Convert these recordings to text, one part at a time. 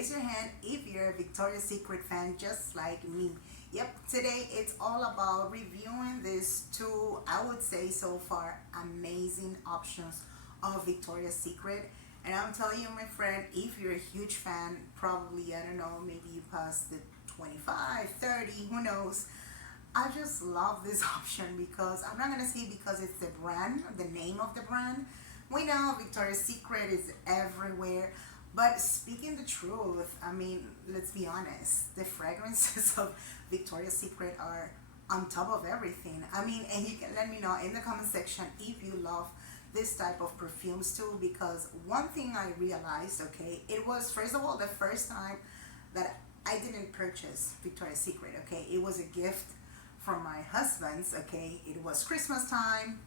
Raise your hand if you're a Victoria's Secret fan just like me. Yep, today it's all about reviewing these two, I would say so far, amazing options of Victoria's Secret. And I'm telling you, my friend, if you're a huge fan, probably, I don't know, maybe you passed the 25, 30, who knows. I just love this option because I'm not going to say because it's the brand, the name of the brand. We know Victoria's Secret is everywhere. But speaking the truth, I mean, let's be honest, the fragrances of Victoria's Secret are on top of everything. I mean, and you can let me know in the comment section if you love this type of perfumes too, because one thing I realized, okay, it was first of all the first time that I didn't purchase Victoria's Secret, okay? It was a gift from my husband's, okay? It was Christmas time,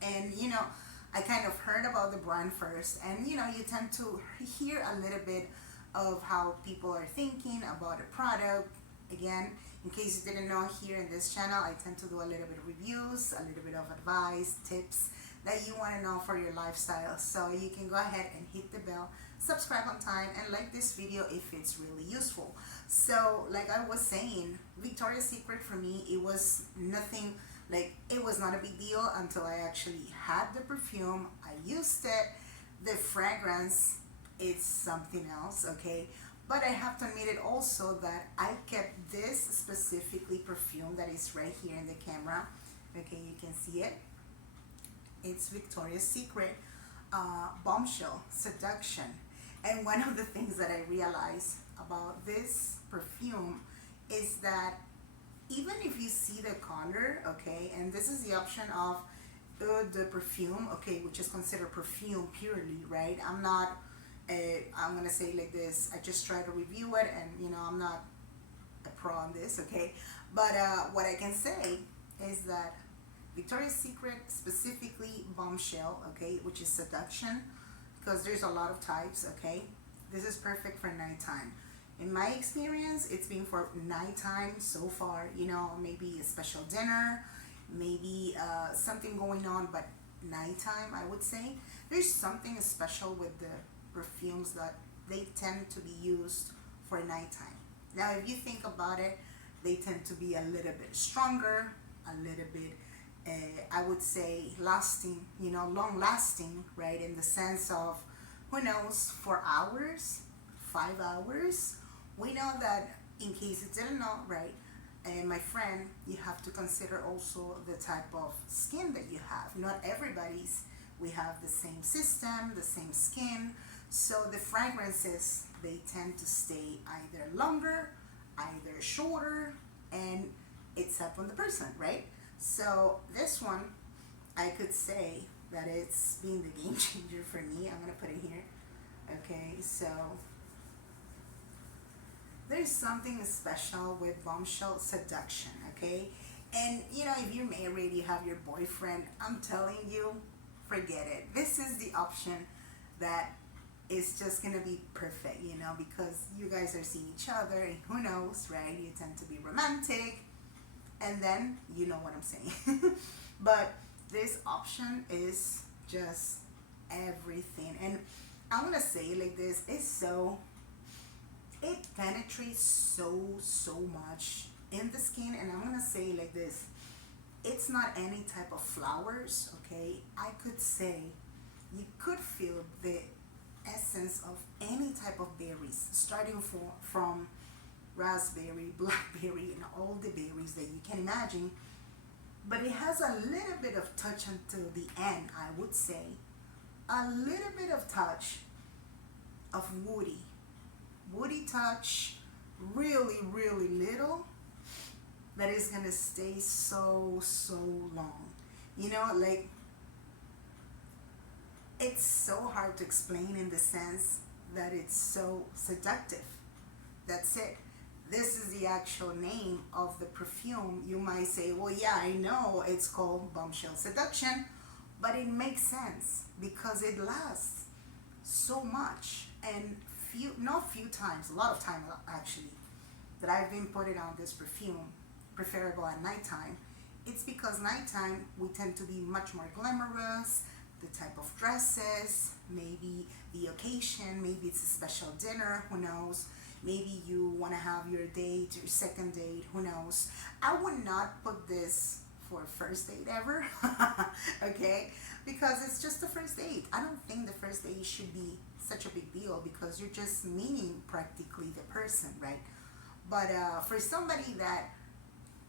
and I kind of heard about the brand first, and you tend to hear a little bit of how people are thinking about a product. Again, in case you didn't know, here in this channel I tend to do a little bit of reviews, a little bit of advice, tips that you want to know for your lifestyle. So you can go ahead and hit the bell, subscribe on time, and like this video if it's really useful. So like I was saying, Victoria's Secret for me, it was nothing, like it was not a big deal until I actually had the perfume. I used it. The fragrance is something else, okay? But I have to admit it also that I kept this specifically perfume that is right here in the camera. Okay, you can see it. It's Victoria's Secret Bombshell Seduction. And one of the things that I realized about this perfume is that even if you see the color, okay, and this is the option of Eau de Perfume, okay, which is considered perfume purely, right? I'm not, I'm gonna say like this, I just try to review it, and I'm not a pro on this, okay? But what I can say is that Victoria's Secret, specifically Bombshell, okay, which is Seduction, because there's a lot of types, okay? This is perfect for nighttime. In my experience, it's been for nighttime so far, maybe a special dinner, maybe something going on, but nighttime, I would say. There's something special with the perfumes that they tend to be used for nighttime. Now, if you think about it, they tend to be a little bit stronger, a little bit, I would say, lasting, long lasting, right? In the sense of, who knows, 4 hours, 5 hours. We know that, in case you didn't know, right, my friend, you have to consider also the type of skin that you have. Not everybody's, we have the same system, the same skin. So the fragrances, they tend to stay either longer, either shorter, and it's up on the person, right? So this one, I could say that it's been the game changer for me. I'm gonna put it here. Okay, so there's something special with Bombshell Seduction, okay? And if you're married, you have your boyfriend, I'm telling you, forget it. This is the option that is just gonna be perfect, because you guys are seeing each other, and who knows, right? You tend to be romantic, and then you know what I'm saying. But this option is just everything, and I'm gonna say it like this, it penetrates so much in the skin. And I'm gonna say it like this, it's not any type of flowers, okay? I could say you could feel the essence of any type of berries, starting from raspberry, blackberry, and all the berries that you can imagine. But it has a little bit of touch until the end, I would say. A little bit of touch of woody touch, really little, that is gonna stay so long. Like, it's so hard to explain in the sense that it's so seductive. That's it. This is the actual name of the perfume. You might say, well, yeah, I know it's called Bombshell Seduction, but it makes sense because it lasts so much. And not few times, a lot of times actually, that I've been putting on this perfume, preferable at nighttime. It's because nighttime we tend to be much more glamorous. the type of dresses, maybe the occasion, maybe it's a special dinner, who knows. Maybe you want to have your date, your second date, who knows. I would not put this for a first date ever, okay? Because it's just the first date. I don't think the first date should be such a big deal because you're just meeting practically the person, right? But for somebody that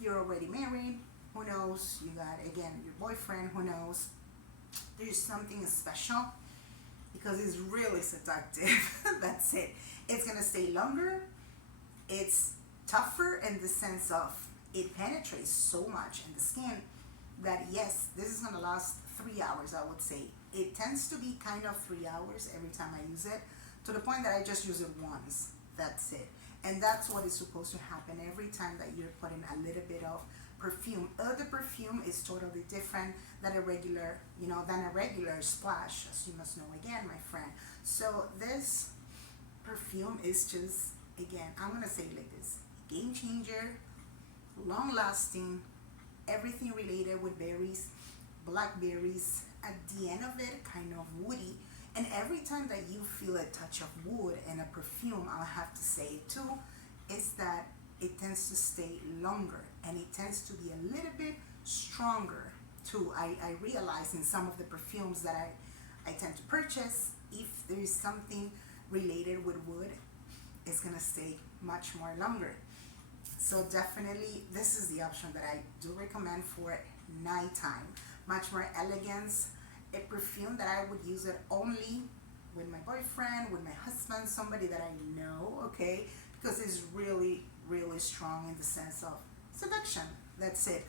you're already married, who knows, you got, again, your boyfriend, who knows, there's something special because it's really seductive. That's it. It's gonna stay longer. It's tougher in the sense of it penetrates so much in the skin that yes, this is gonna last 3 hours, I would say. It tends to be kind of 3 hours every time I use it, to the point that I just use it once. That's it. And that's what is supposed to happen every time that you're putting a little bit of perfume. Eau de Perfume is totally different than a regular, splash, as you must know, again, my friend. So this perfume is just, again, I'm gonna say it like this: game changer, long lasting, everything related with berries, blackberries. At the end of it, kind of woody. And every time that you feel a touch of wood in a perfume, I'll have to say it too, is that it tends to stay longer and it tends to be a little bit stronger too. I realize in some of the perfumes that I tend to purchase, if there is something related with wood, it's gonna stay much more longer. So definitely this is the option that I do recommend for nighttime. Much more elegance, a perfume that I would use it only with my boyfriend, with my husband, somebody that I know, okay? Because it's really, really strong in the sense of seduction. That's it.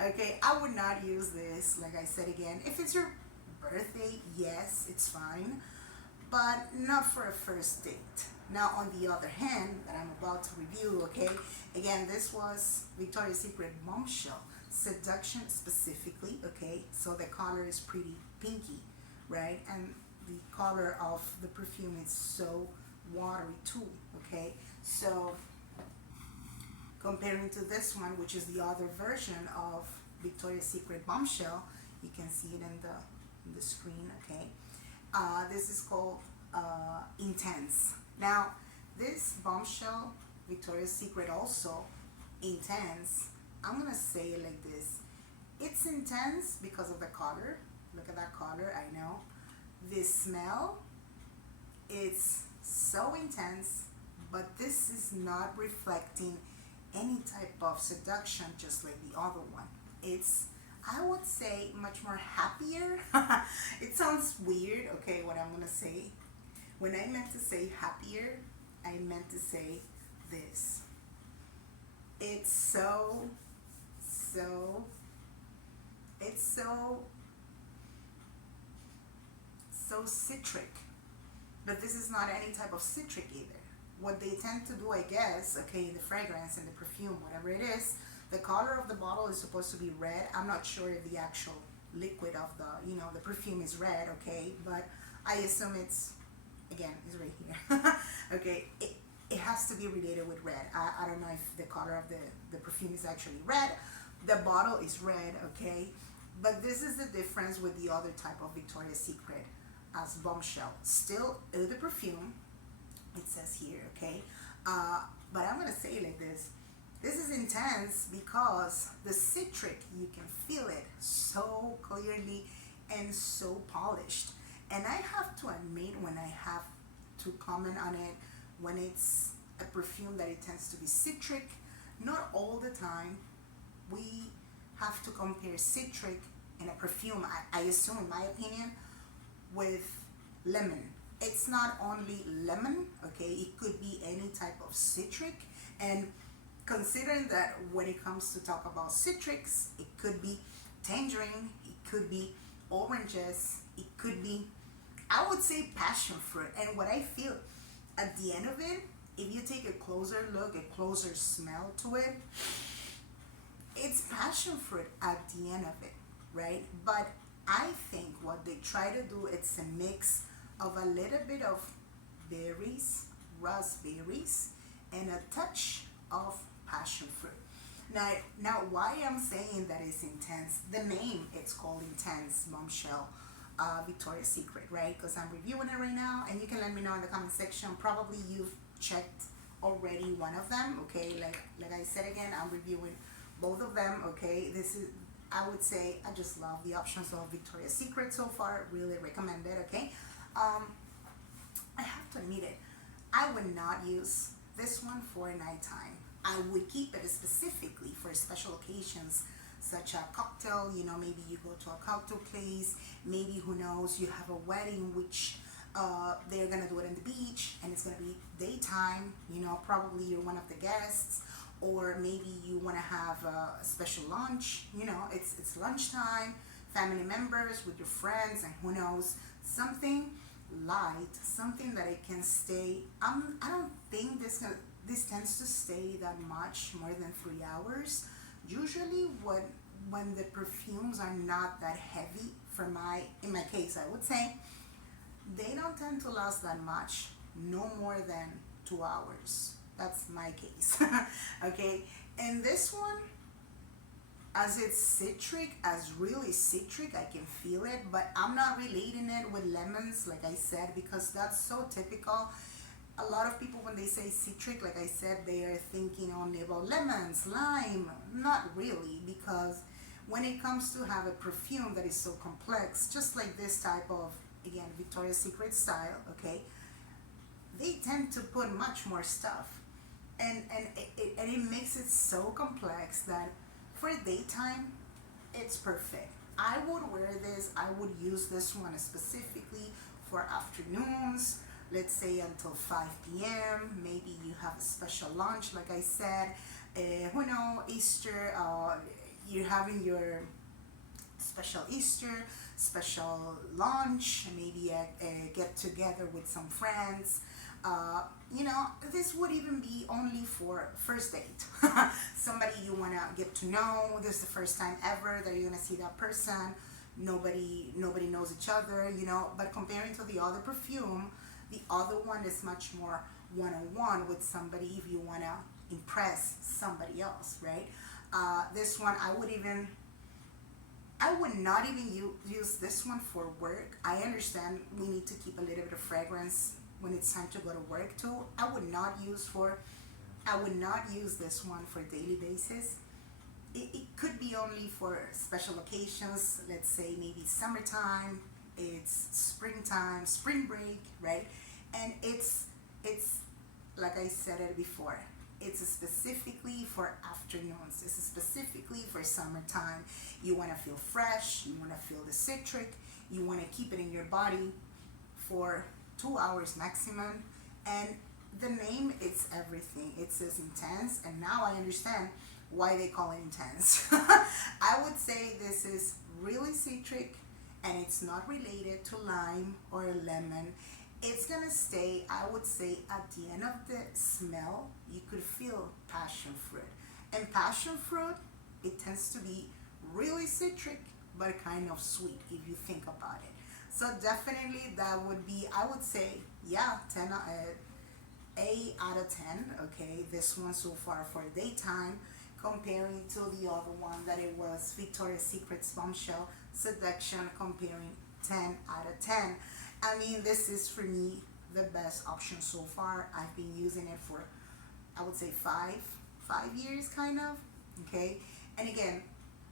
Okay, I would not use this, like I said again. If it's your birthday, yes, it's fine, but not for a first date. Now, on the other hand, that I'm about to review, okay, again, this was Victoria's Secret Bombshell Seduction specifically, okay, so the color is pretty pinky, right, and the color of the perfume is so watery too, okay, so comparing to this one, which is the other version of Victoria's Secret Bombshell, you can see it in the screen, okay, this is called Intense. Now, this Bombshell Victoria's Secret also Intense, I'm gonna say it like this: it's intense because of the color. Look at that color. I know. The smell, it's so intense, but this is not reflecting any type of seduction just like the other one. It's, I would say, much more happier. It sounds weird, okay, what I'm gonna say. When I meant to say happier, I meant to say this. It's so citric, but this is not any type of citric either. What they tend to do, I guess, okay, the fragrance and the perfume, whatever it is, the color of the bottle is supposed to be red. I'm not sure if the actual liquid of the perfume is red, okay, but I assume it's, again, it's right here. Okay, it has to be related with red. I don't know if the color of the perfume is actually red. The bottle is red, okay, but this is the difference with the other type of Victoria's Secret as Bombshell. Still Eau de Perfume, it says here, okay, but I'm gonna say it like this: this is intense because the citric, you can feel it so clearly and so polished. And I have to admit, when I have to comment on it, when it's a perfume that it tends to be citric, not all the time. We have to compare citric in a perfume, I assume, in my opinion, with lemon. It's not only lemon, okay, it could be any type of citric. And considering that when it comes to talk about citrics, it could be tangerine, it could be oranges, it could be, I would say, passion fruit. And what I feel at the end of it, if you take a closer look, a closer smell to it, it's passion fruit at the end of it, right? But I think what they try to do, it's a mix of a little bit of berries, raspberries, and a touch of passion fruit. Now why I'm saying that it's intense, the name, it's called Intense Bombshell Victoria's Secret, right? Because I'm reviewing it right now, and you can let me know in the comment section. Probably you've checked already one of them, okay? Like I said again, I'm reviewing both of them, okay? This is, I would say, I just love the options of Victoria's Secret so far. Really recommend it, okay? I have to admit it, I would not use this one for nighttime. I would keep it specifically for special occasions, such a cocktail, you know, maybe you go to a cocktail place, maybe, who knows, you have a wedding which they're gonna do it on the beach and it's gonna be daytime, you know, probably you're one of the guests, or maybe you want to have a special lunch, you know, it's lunchtime, family members with your friends, and who knows, something light, something that it can stay. I don't think this tends to stay that much more than 3 hours. Usually when the perfumes are not that heavy, in my case, I would say, they don't tend to last that much, no more than 2 hours. That's my case. Okay, and this one, as it's citric, as really citric, I can feel it, but I'm not relating it with lemons, like I said, because that's so typical. A lot of people, when they say citric, like I said, they are thinking only about lemons, lime. Not really, because when it comes to have a perfume that is so complex, just like this type of, again, Victoria's Secret style, okay, they tend to put much more stuff, and it makes it so complex that for daytime, it's perfect. I would wear this, I would use this one specifically for afternoons, let's say until 5 p.m. Maybe you have a special lunch, like I said, who know, Easter, you're having your special Easter, special lunch, maybe a get together with some friends. You know, this would even be only for first date. Somebody you want to get to know. This is the first time ever that you're going to see that person. Nobody knows each other, you know. But comparing to the other perfume, the other one is much more one-on-one with somebody if you want to impress somebody else, right? This one, I would not even use this one for work. I understand we need to keep a little bit of fragrance when it's time to go to work too. I would not use this one for daily basis. It could be only for special occasions, let's say maybe summertime, it's springtime, spring break, right? And it's like I said it before, it's specifically for afternoons, it's specifically for summertime. You want to feel fresh, you want to feel the citric, you want to keep it in your body for 2 hours maximum, and the name, it's everything. It says intense, and now I understand why they call it intense. I would say this is really citric, and it's not related to lime or lemon. It's gonna stay, I would say, at the end of the smell, you could feel passion fruit. And passion fruit, it tends to be really citric, but kind of sweet if you think about it. So definitely that would be, I would say, yeah, 8 out of 10, okay, this one so far for daytime, comparing to the other one that it was Victoria's Secret's Bombshell Seduction, comparing 10 out of 10. I mean, this is for me the best option so far. I've been using it for, I would say, five years kind of, okay. And again,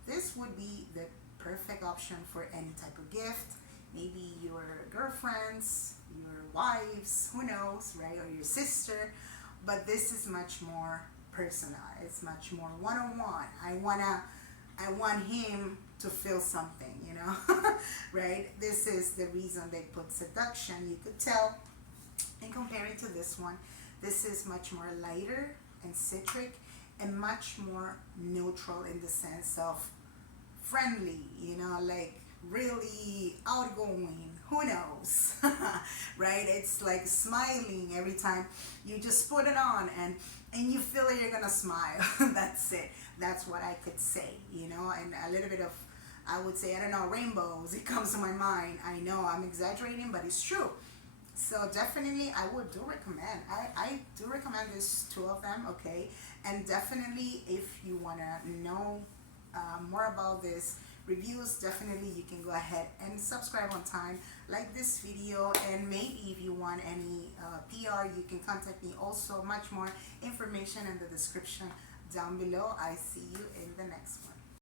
this would be the perfect option for any type of gift. Maybe your girlfriends, your wives, who knows, right? Or your sister. But this is much more personal. It's much more one-on-one. I want him to feel something, you know, right? This is the reason they put seduction. You could tell. And comparing to this one, this is much more lighter and citric and much more neutral in the sense of friendly, you know, like really outgoing, who knows, right? It's like smiling every time you just put it on, and you feel like you're gonna smile. That's it. That's what I could say, you know. And a little bit of, I would say, I don't know, rainbows, it comes to my mind. I know I'm exaggerating, but it's true. So definitely I would do recommend, I do recommend these two of them, okay. And definitely if you want to know more about this reviews, definitely you can go ahead and subscribe on time, like this video, and maybe if you want any PR, you can contact me. Also, much more information in the description down below. I see you in the next one.